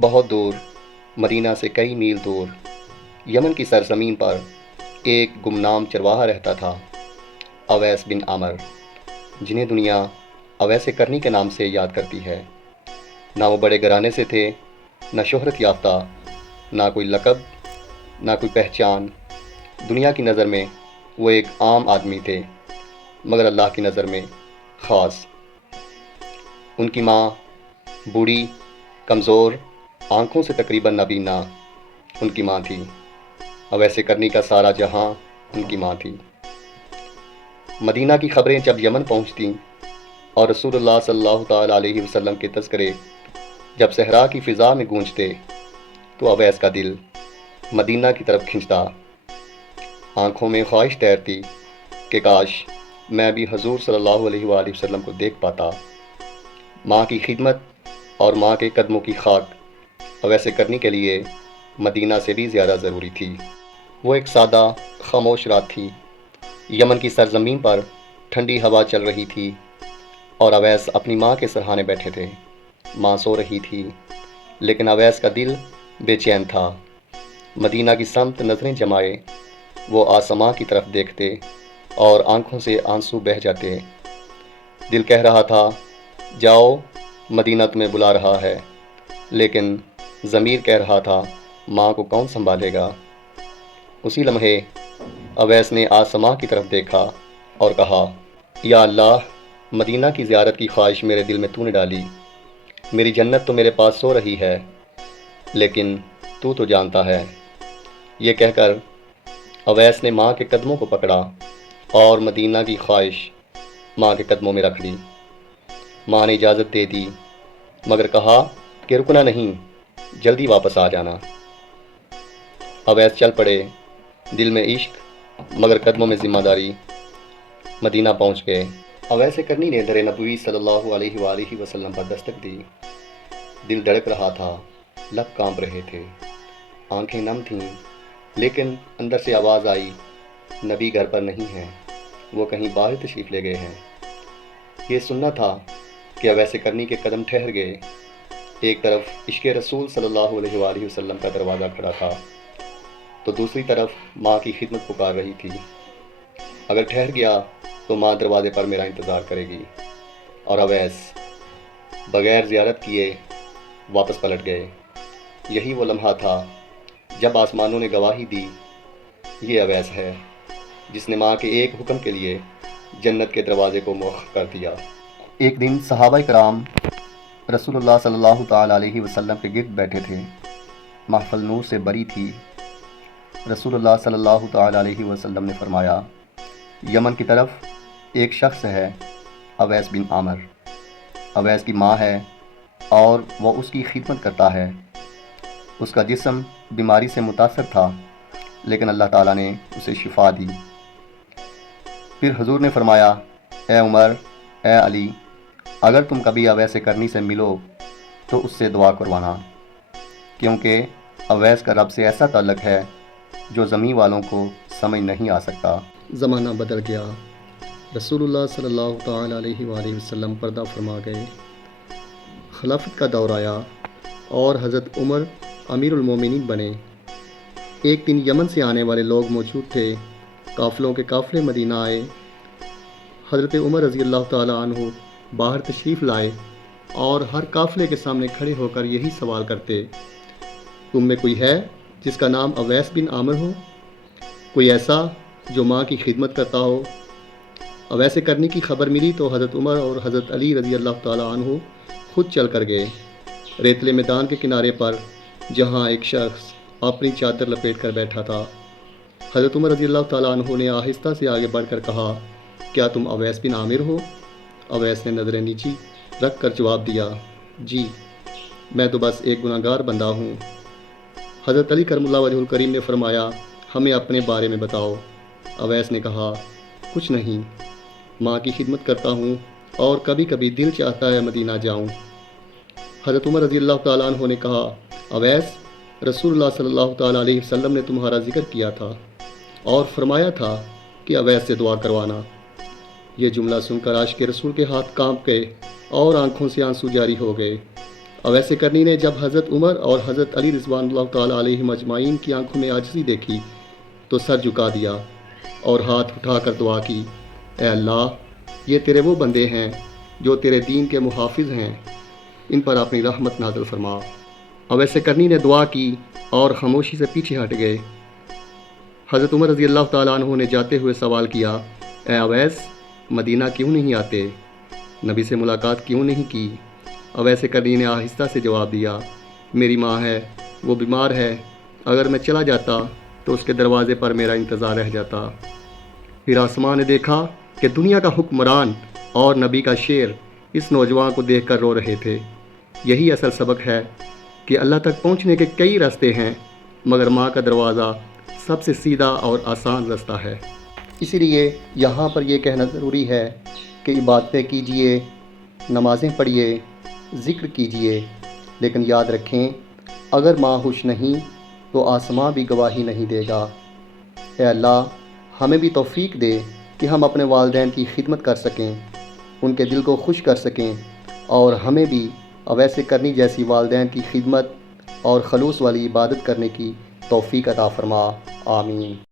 بہت دور، مدینہ سے کئی میل دور، یمن کی سرزمین پر ایک گمنام چرواہا رہتا تھا، اویس بن عامر، جنہیں دنیا اویس کرنی کے نام سے یاد کرتی ہے۔ نہ وہ بڑے گھرانے سے تھے، نہ شہرت یافتہ، نہ کوئی لقب، نہ کوئی پہچان۔ دنیا کی نظر میں وہ ایک عام آدمی تھے، مگر اللہ کی نظر میں خاص۔ ان کی ماں بوڑھی، کمزور، آنکھوں سے تقریباً نابینا ان کی ماں تھی۔ اویس کرنی کا سارا جہاں ان کی ماں تھی۔ مدینہ کی خبریں جب یمن پہنچتیں اور رسول اللہ صلی اللہ تعالیٰ علیہ وسلم کے تذکرے جب صحرا کی فضا میں گونجتے تو اویس کا دل مدینہ کی طرف کھنچتا، آنکھوں میں خواہش تیرتی کہ کاش میں بھی حضور صلی اللہ علیہ وآلہ وسلم کو دیکھ پاتا۔ ماں کی خدمت اور ماں کے قدموں کی خاک اویس کرنی کے لیے مدینہ سے بھی زیادہ ضروری تھی۔ وہ ایک سادہ، خاموش رات تھی۔ یمن کی سرزمین پر ٹھنڈی ہوا چل رہی تھی اور اویس اپنی ماں کے سرہانے بیٹھے تھے۔ ماں سو رہی تھی، لیکن اویس کا دل بے چین تھا۔ مدینہ کی سمت نظریں جمائے وہ آسماں کی طرف دیکھتے اور آنکھوں سے آنسو بہہ جاتے۔ دل کہہ رہا تھا، جاؤ، مدینہ تمہیں بلا رہا ہے، لیکن ضمیر کہہ رہا تھا، ماں کو کون سنبھالے گا؟ اسی لمحے اویس نے آسماں کی طرف دیکھا اور کہا، یا اللہ، مدینہ کی زیارت کی خواہش میرے دل میں تو نے ڈالی۔ میری جنت تو میرے پاس سو رہی ہے، لیکن تو جانتا ہے۔ یہ کہہ کر اویس نے ماں کے قدموں کو پکڑا اور مدینہ کی خواہش ماں کے قدموں میں رکھ لی۔ ماں نے اجازت دے دی، مگر کہا کہ رکنا نہیں، جلدی واپس آ جانا۔ اویس چل پڑے، دل میں عشق مگر قدموں میں ذمہ داری۔ مدینہ پہنچ گئے۔ اویس کرنی نے در نبوی صلی اللہ علیہ وآلہ وسلم پر دستک دی۔ دل دھڑک رہا تھا، لب کانپ رہے تھے، آنکھیں نم تھیں، لیکن اندر سے آواز آئی، نبی گھر پر نہیں ہیں، وہ کہیں باہر تشریف لے گئے ہیں۔ یہ سننا تھا کہ اویس کرنی کے قدم ٹھہر گئے۔ ایک طرف عشق رسول صلی اللہ علیہ وآلہ وسلم کا دروازہ کھڑا تھا، تو دوسری طرف ماں کی خدمت پکار رہی تھی۔ اگر ٹھہر گیا تو ماں دروازے پر میرا انتظار کرے گی۔ اور اویس بغیر زیارت کیے واپس پلٹ گئے۔ یہی وہ لمحہ تھا جب آسمانوں نے گواہی دی، یہ اویس ہے جس نے ماں کے ایک حکم کے لیے جنت کے دروازے کو مؤخر کر دیا۔ ایک دن صحابہ کرام رسول اللہ صلی اللہ تعالیٰ علیہ وسلم کے گرد بیٹھے تھے۔ محفل نور سے بری تھی۔ رسول اللہ صلی اللہ تعالیٰ علیہ وسلم نے فرمایا، یمن کی طرف ایک شخص ہے، اویس بن عامر۔ اویس کی ماں ہے اور وہ اس کی خدمت کرتا ہے۔ اس کا جسم بیماری سے متاثر تھا، لیکن اللہ تعالیٰ نے اسے شفا دی۔ پھر حضور نے فرمایا، اے عمر، اے علی، اگر تم کبھی اویس کرنی سے ملو تو اس سے دعا کروانا، کیونکہ اویس کا رب سے ایسا تعلق ہے جو زمین والوں کو سمجھ نہیں آ سکتا۔ زمانہ بدل گیا۔ رسول اللہ صلی اللہ تعالیٰ علیہ وآلہ وسلم پردہ فرما گئے۔ خلافت کا دور آیا اور حضرت عمر امیر المومنین بنے۔ ایک دن یمن سے آنے والے لوگ موجود تھے۔ قافلوں کے قافلے مدینہ آئے۔ حضرت عمر رضی اللہ تعالیٰ عنہ باہر تشریف لائے اور ہر قافلے کے سامنے کھڑے ہو کر یہی سوال کرتے، تم میں کوئی ہے جس کا نام اویس بن عامر ہو؟ کوئی ایسا جو ماں کی خدمت کرتا ہو؟ اویس کرنی کی خبر ملی تو حضرت عمر اور حضرت علی رضی اللہ تعالیٰ عنہ خود چل کر گئے۔ ریتلے میدان کے کنارے پر جہاں ایک شخص اپنی چادر لپیٹ کر بیٹھا تھا، حضرت عمر رضی اللہ تعالیٰ عنہ نے آہستہ سے آگے بڑھ کر کہا، کیا تم اویس بن عامر ہو؟ اویس نے نظریں نیچی رکھ کر جواب دیا، جی، میں تو بس ایک گناہ گار بندہ ہوں۔ حضرت علی کرم اللہ وجہ الکریم نے فرمایا، ہمیں اپنے بارے میں بتاؤ۔ اویس نے کہا، کچھ نہیں، ماں کی خدمت کرتا ہوں اور کبھی کبھی دل چاہتا ہے مدینہ جاؤں۔ حضرت عمر رضی اللہ تعالیٰ عنہ نے کہا، اویس، رسول اللہ صلی اللہ تعالیٰ علیہ وسلم نے تمہارا ذکر کیا تھا اور فرمایا تھا کہ اویس سے دعا کروانا۔ یہ جملہ سن کر عاشق رسول کے ہاتھ کانپ گئے اور آنکھوں سے آنسو جاری ہو گئے۔ اویس کرنی نے جب حضرت عمر اور حضرت علی رضوان اللہ تعالیٰ علیہم اجمعین کی آنکھوں میں عاجزی دیکھی تو سر جھکا دیا اور ہاتھ اٹھا کر دعا کی، اے اللہ، یہ تیرے وہ بندے ہیں جو تیرے دین کے محافظ ہیں، ان پر اپنی رحمت نازل فرما۔ اویس کرنی نے دعا کی اور خاموشی سے پیچھے ہٹ گئے۔ حضرت عمر رضی اللہ تعالیٰ عنہ نے جاتے ہوئے سوال کیا، اے اویس، مدینہ کیوں نہیں آتے؟ نبی سے ملاقات کیوں نہیں کی؟ اویس کرنی نے آہستہ سے جواب دیا، میری ماں ہے، وہ بیمار ہے، اگر میں چلا جاتا تو اس کے دروازے پر میرا انتظار رہ جاتا۔ پھر آسمان نے دیکھا کہ دنیا کا حکمران اور نبی کا شیر اس نوجوان کو دیکھ کر رو رہے تھے۔ یہی اصل سبق ہے کہ اللہ تک پہنچنے کے کئی راستے ہیں، مگر ماں کا دروازہ سب سے سیدھا اور آسان راستہ ہے۔ اسی لیے یہاں پر یہ کہنا ضروری ہے کہ عبادتیں کیجیے، نمازیں پڑھیے، ذکر کیجیے، لیکن یاد رکھیں اگر ماں خوش نہیں تو آسماں بھی گواہی نہیں دے گا۔ اے اللہ، ہمیں بھی توفیق دے کہ ہم اپنے والدین کی خدمت کر سکیں، ان کے دل کو خوش کر سکیں، اور ہمیں بھی اویس کرنی جیسی والدین کی خدمت اور خلوص والی عبادت کرنے کی توفیق عطا فرما۔ آمین۔